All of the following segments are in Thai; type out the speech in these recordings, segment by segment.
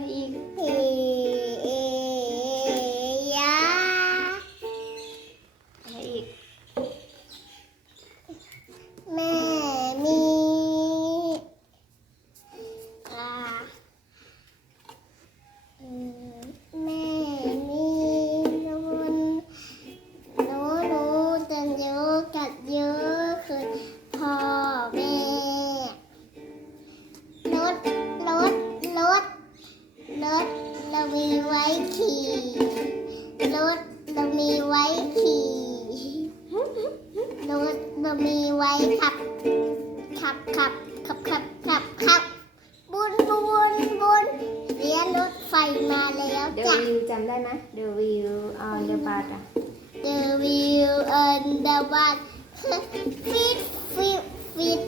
一。รถเรามีไว้ขี่ รถเรามีไว้ขับ ขับขับขับขับขับขับบุญบุญบุญเรียนรถไฟมาแล้วจ้ะวิวจำได้ไหมเดวิวออนเดอะบัสอะ The ิว e e นเ n อ the bus fit ฟิตฟิต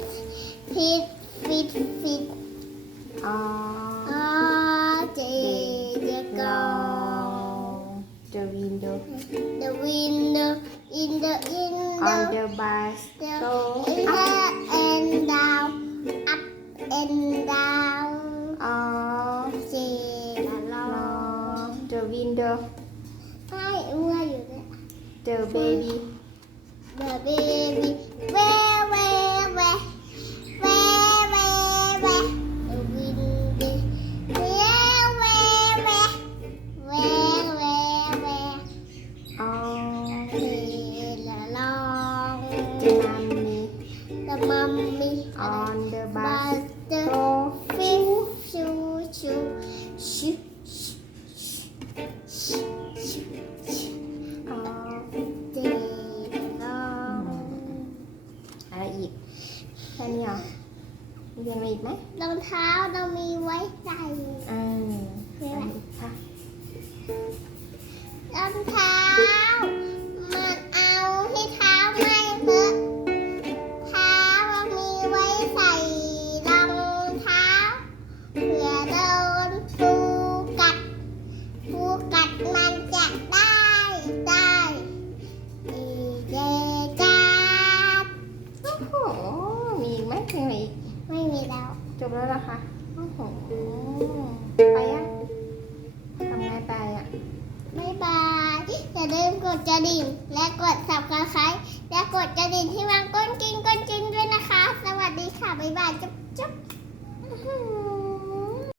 ฟิตฟิตฟิตอ๋อ the window, in the window, on the bicycle, up and down, up and down, all day long. The window, the baby, the baby. the mummy on the bus. The shoo shoo shoo shoo. Can you? You gonna read, man? Don't tell, don't be wasted. Um. อคะไปอ่ะทำไงไปอ่ะไม่กดกระดิ่ง และกดสับกระไครและกดกระดิ่งที่วางก้นกิ้ง